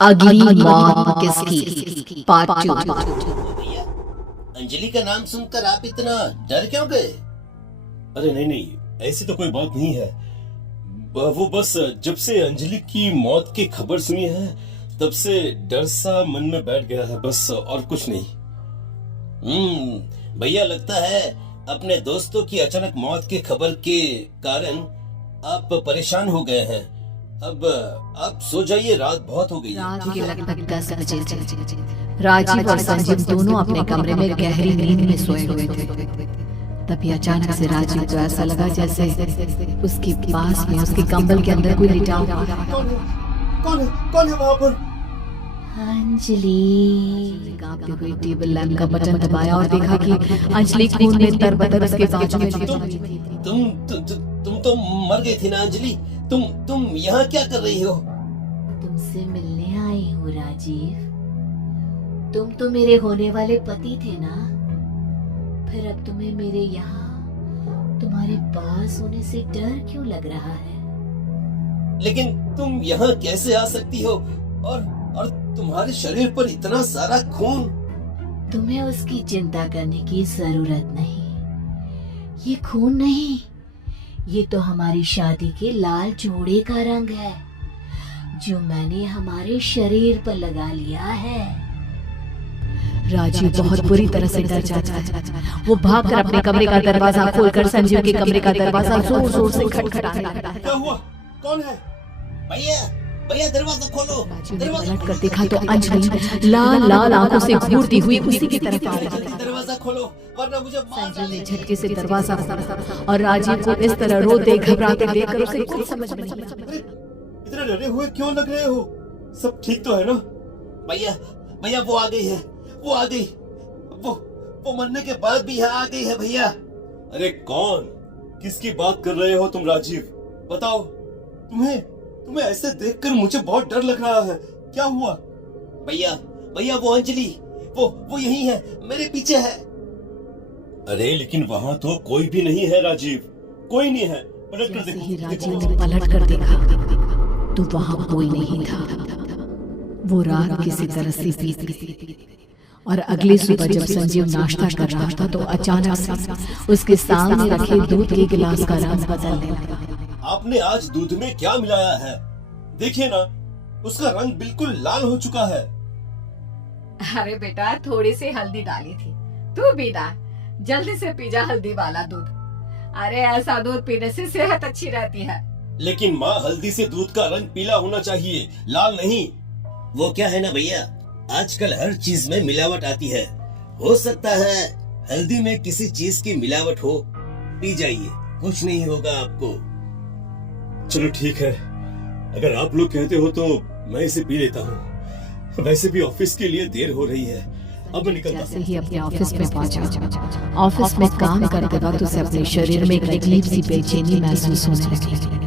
अगली मौत किसकी पार्ट 2। भैया, अंजलि का नाम सुनकर आप इतना डर क्यों गए? अरे नहीं नहीं, ऐसी तो कोई बात नहीं है। वो बस जब से अंजलि की मौत की खबर सुनी है तब से डर सा मन में बैठ गया है, बस और कुछ नहीं। भैया, लगता है अपने दोस्तों की अचानक मौत की खबर के कारण आप परेशान हो गए हैं। अब आप सो जाइए, रात बहुत हो गई है। रात के लगभग 10 बजे थे। राजीव और संजीव दोनों अपने कमरे में गहरी नींद में सोए हुए थे। तभी अचानक से राजीव को ऐसा लगा जैसे उसके पास में उसके कंबल के अंदर कोई लिटा हुआ है। कौन है वहाँ पर? अंजलि कांपती हुई टेबल लैंप का बटन दबाया और देखा कि अंजलि खून में तरबतर उसके बाजू में लेटी थी। तुम तो मर गई थी ना अंजलि? तुम यहाँ क्या कर रही हो? तुमसे मिलने आई हूँ राजीव। तुम तो मेरे होने वाले पति थे ना, फिर अब तुम्हें मेरे यहाँ तुम्हारे पास होने से डर क्यों लग रहा है? लेकिन तुम यहाँ कैसे आ सकती हो? और तुम्हारे शरीर पर इतना सारा खून। तुम्हें उसकी चिंता करने की जरूरत नहीं। ये खून नहीं, ये तो हमारी शादी के लाल जोड़े का रंग है जो मैंने हमारे शरीर पर लगा लिया है। राजीव बहुत बुरी तरह से डर जाता है। वो भागकर अपने कमरे का दरवाजा खोलकर संजीव के कमरे का दरवाजा जोर जोर से खटखटाने लगता है। क्या हुआ? कौन है? भैया, दरवाजा खोलो। राजीव ने पलट कर देखा तो अंजलि लाल लाल आंखों से घूरती हुई उसी की तरफ आ रही थी। दरवाजा खोलो वरना मुझे मार संजीव ने डालेंगे। झटके से दरवाजा खोला और राजीव को इस तरह रोते घबराते देखकर उसे कुछ समझ में नहीं आया। अरे इतने डरे हुए क्यों लग रहे हो? सब ठीक तो है ना? भैया, वो आ गई है। वो आ गई। वो मरने के बाद भी यहाँ आ गई है भैया। अरे कौन? किसकी बात कर रहे हो तुम राजीव? बताओ। तुम्हें ऐसे देखकर मुझे बहुत डर लग रहा है। क्या हुआ? भैया, वो अंजलि, वो यही है, मेरे पीछे है। अरे लेकिन वहाँ तो कोई भी नहीं है राजीव, कोई नहीं है। पलट कर जैसे ही देखो। राजीव ने पलट कर देखा तो वहां कोई नहीं था। वो रात किसी तरह से बीत गई और अगली सुबह जब संजीव नाश्ता कर रहा था तो अचानक से उसके सामने रखे दूध के गिलास का रंग बदलने लगा। आपने आज दूध में क्या मिलाया है? देखिए ना, उसका रंग बिल्कुल लाल हो चुका है। अरे बेटा, थोड़ी सी हल्दी डाली थी, तू भी ना जल्दी से पी जा हल्दी वाला दूध। अरे ऐसा दूध पीने से सेहत अच्छी रहती है। लेकिन माँ, हल्दी से दूध का रंग पीला होना चाहिए, लाल नहीं। वो क्या है ना भैया, आजकल हर चीज में मिलावट आती है। हो सकता है हल्दी में किसी चीज की मिलावट हो। पी जाइए, कुछ नहीं होगा आपको। चलो ठीक है, अगर आप लोग कहते हो तो मैं इसे पी लेता हूँ। वैसे भी ऑफिस के लिए देर हो रही है, अब मैं निकलता जैसे ही अपने ऑफिस में पहुंचा, ऑफिस में काम करते वक्त उसे अपने शरीर में एक अजीब सी बेचैनी महसूस होने लगी।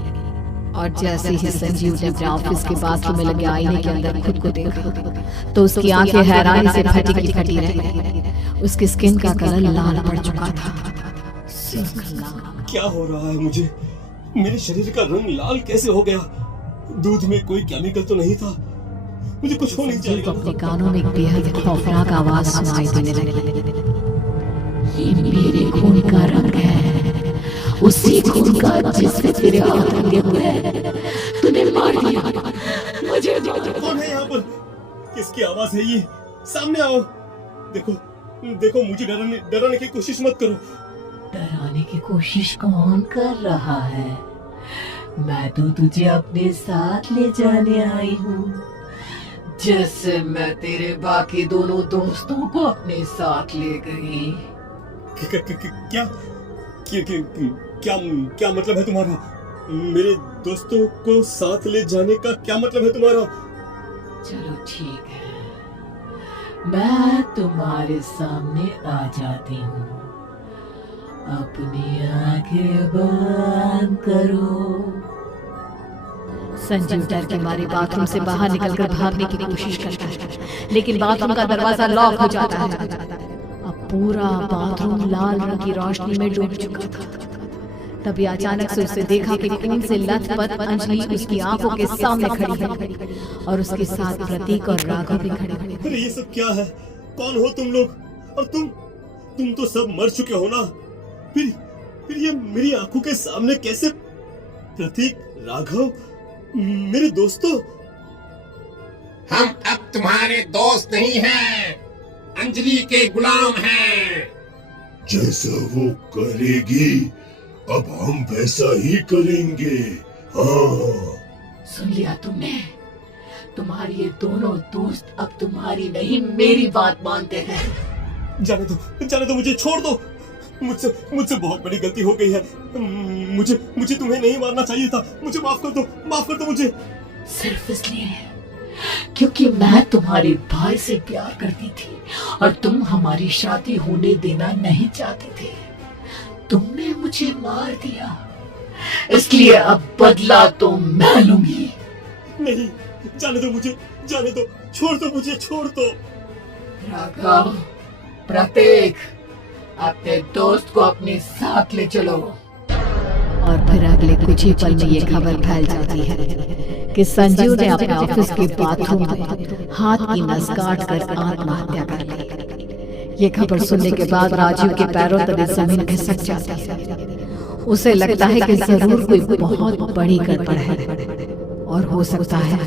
और जैसे ही संजीव ने अपने ऑफिस के बाथरूम में लगे आईने के अंदर खुद को देखा तो उसकी आंखें हैरानी से फटी की फटी रह गई। उसकी स्किन का कलर लाल पड़ चुका था। क्या हो रहा है मुझे? मेरे शरीर का रंग लाल कैसे हो गया? दूध में कोई केमिकल तो नहीं था? मुझे कुछ हो नहीं संजीव को चाहिए। अपने कानों में एक बेहद खौफनाक आवाज सुनाई देने लगी। ये मेरे खून का रंग है, उसी खून का जिससे तेरे हाथ रंगे हुए हैं। तूने मार दिया मुझे। कौन है यहाँ पर? किसकी आवाज है ये? सामने आओ। देखो, मुझे डराने की कोशिश मत करो। डराने की कोशिश कौन कर रहा है? मैं तो तुझे अपने साथ ले जाने आई हूँ, जैसे मैं तेरे बाकी दोनों दोस्तों को अपने साथ ले गई। क्या मतलब है तुम्हारा? मेरे दोस्तों को साथ ले जाने का क्या मतलब है तुम्हारा? चलो ठीक है, मैं तुम्हारे सामने आ जाती हूँ। अपनी आंखें बंद करो। संजीव डर के मारे बाथरूम से बाहर निकलकर भागने की कोशिश करता है, लेकिन बाथरूम का दरवाजा लॉक हो जाता है। अब पूरा बाथरूम लाल रंग की रोशनी में डूब चुका था। तभी अचानक से उसने देखा कि खून से लथपथ अंजलि उसकी आंखों के सामने खड़ी है और उसके साथ प्रतीक और राघव भी खड़े हैं। अरे ये सब क्या है? कौन हो तुम लोग? और तुम तो सब मर चुके हो ना? फिर ये मेरी आंखों के सामने कैसे? प्रतीक, राघव, मेरे दोस्तों। हम अब तुम्हारे दोस्त नहीं हैं, अंजलि के गुलाम हैं। जैसा वो करेगी अब हम वैसा ही करेंगे। हाँ, सुन लिया तुमने? तुम्हारे ये दोनों दोस्त अब तुम्हारी नहीं मेरी बात मानते हैं। जाने दो, मुझे छोड़ दो। मुझसे बहुत बड़ी गलती हो गई है। मुझे तुम्हें नहीं मारना चाहिए था। मुझे माफ कर दो मुझे। सिर्फ इसलिए क्योंकि मैं तुम्हारे भाई से प्यार करती थी और तुम हमारी शादी होने देना नहीं चाहते थे। तुमने मुझे मार दिया, इसलिए अब बदला तो मैं लूंगी। नहीं, जाने दो मुझे, जाने दो, छोड़ दो। राघव, प्रतीक, अपने दोस्त को अपने साथ ले चलो। और फिर अगले कुछ ही पल में ये खबर फैल जाती है कि संजीव ने अपने ऑफिस के बाथरूम में हाथ की नस काट कर आत्महत्या कर ली। ये खबर सुनने के बाद राजीव के पैरों तले जमीन खिसक जाती है। उसे लगता है कि जरूर कोई बहुत बड़ी गड़बड़ है और हो सकता है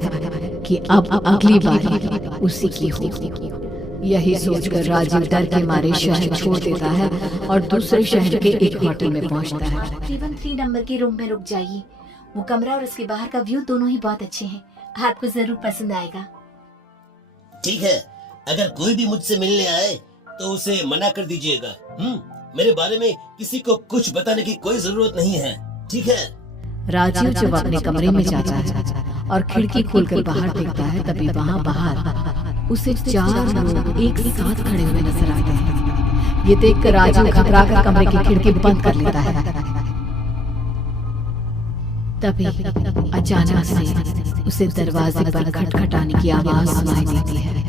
कि अब अगली बारी उसी की हो। यही सोचकर राजीव डर के मारे शहर छोड़ देता है और दूसरे शहर के एक होटल में पहुंचता है। 313 नंबर के रूम में रुक जाइए। वो कमरा और उसके बाहर का व्यू दोनों ही बहुत अच्छे हैं। आपको जरूर पसंद आएगा। ठीक है, अगर कोई भी मुझसे मिलने आए तो उसे मना कर दीजिएगा। मेरे बारे में किसी को कुछ बताने की कोई जरूरत नहीं है, ठीक है? राजीव जब अपने कमरे में जाता है और खिड़की खोलकर बाहर देखता है, तभी वहाँ बाहर उसे 4 लोग एक साथ खड़े हुए नजर आते हैं। ये देखकर राजीव घबराकर कमरे की खिड़की बंद कर लेता है। तभी अचानक से उसे दरवाजे पर खटखटाने की आवाज सुनाई देती है।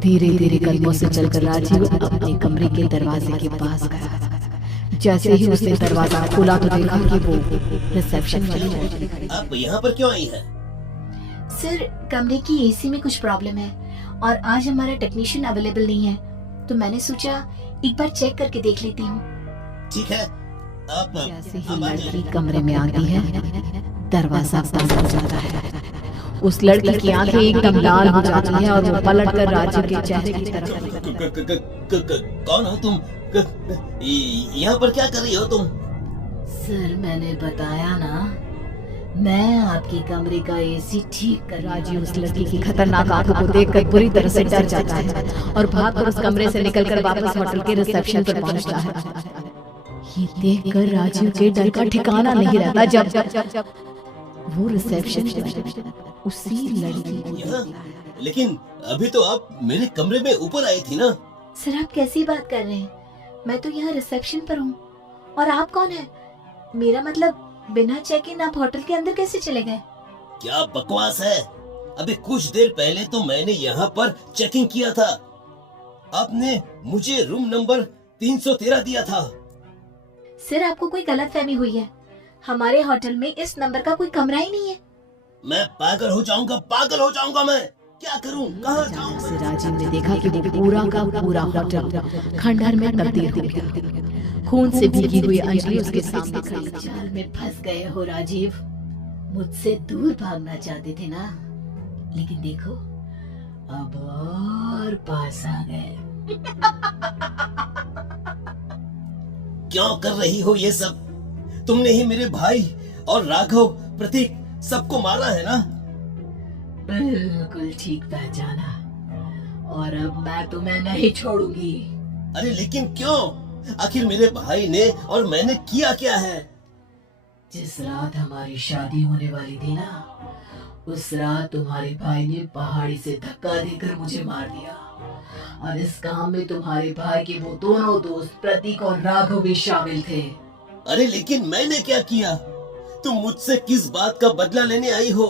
धीरे धीरे कदमों से चलकर राजीव अपने कमरे के दरवाजे के पास गया। जैसे ही उसने दरवाजा खोला तो देखा कि वो रिसेप्शन वाली है। आप यहाँ पर क्यों आई है? सर, कमरे की एसी में कुछ प्रॉब्लम है और आज हमारा टेक्नीशियन अवेलेबल नहीं है, तो मैंने सोचा एक बार चेक करके देख लेती हूँ। ठीक है, आप जैसे ही आप आ लड़की जाइए। कमरे में आती है, दरवाजा बंद हो जाता है। उस लड़की की आंखें एकदम लाल हो जाती हैं और वो पलटकर राजीव के चेहरे की तरफ। कौन हो तुम? यहाँ पर क्या कर रही हो तुम? सर, मैंने बताया ना, मैं आपके कमरे का एसी ठीक कर। राजीव उस लड़की की खतरनाक आंखों को देखकर बुरी तरह से डर जाता है और भागकर उस कमरे से निकलकर वापस होटल के रिसेप्शन पर पहुंचता है। ये देखकर राजीव के डर का ठिकाना नहीं रहता जब वो रिसेप्शन पर उसी लड़की को यहाँ? लेकिन अभी तो आप मेरे कमरे में ऊपर आई थी ना? सर, आप कैसी बात कर रहे हैं? मैं तो यहाँ रिसेप्शन पर हूँ। और आप कौन है? मेरा मतलब बिना चेक इन आप होटल के अंदर कैसे चले गए? क्या बकवास है? अभी कुछ देर पहले तो मैंने यहाँ पर चेकिंग किया था। आपने मुझे रूम नंबर 313 दिया था। सर, आपको कोई गलतफहमी हुई है। हमारे होटल में इस नंबर का कोई कमरा ही नहीं है। मैं पागल हो जाऊंगा मैं। क्या करूं? कहाँ जाऊं? से राजीव ने देखा कि वो पूरा का पूरा होटल खंडहर में तब्दील हो गया। खून से भीगी हुई अंजलि उसके सामने खड़ी थी। जाल में फंस गए हो राजीव। मुझसे दूर भागना चाहते थे ना, लेकिन देखो अब और पास आ गए। क्यों कर रही हो ये सब? तुमने ही मेरे भाई और राघव, प्रतीक सबको मारा है ना? बिल्कुल ठीक पहचाना, और अब मैं तुम्हें नहीं छोड़ूंगी। अरे लेकिन क्यों? आखिर मेरे भाई ने और मैंने किया क्या है? जिस रात हमारी शादी होने वाली थी ना, उस रात तुम्हारे भाई ने पहाड़ी से धक्का देकर मुझे मार दिया, और इस काम में तुम्हारे भाई के वो दोनों दोस्त प्रतीक और राघव भी शामिल थे। अरे लेकिन मैंने क्या किया? तुम मुझसे किस बात का बदला लेने आई हो?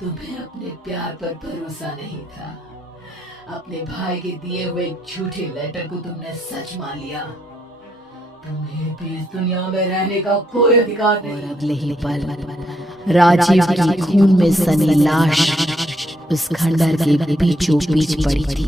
तुम्हें अपने प्यार पर भरोसा नहीं था, अपने भाई के दिए हुए एक झूठे लेटर को तुमने सच मान लिया। तुम्हें भी इस दुनिया में रहने का कोई अधिकार और नहीं। अगले ही पल राजीव की खून में सनी लाश उस खंडहर के बीचों बीच पड़ी थी।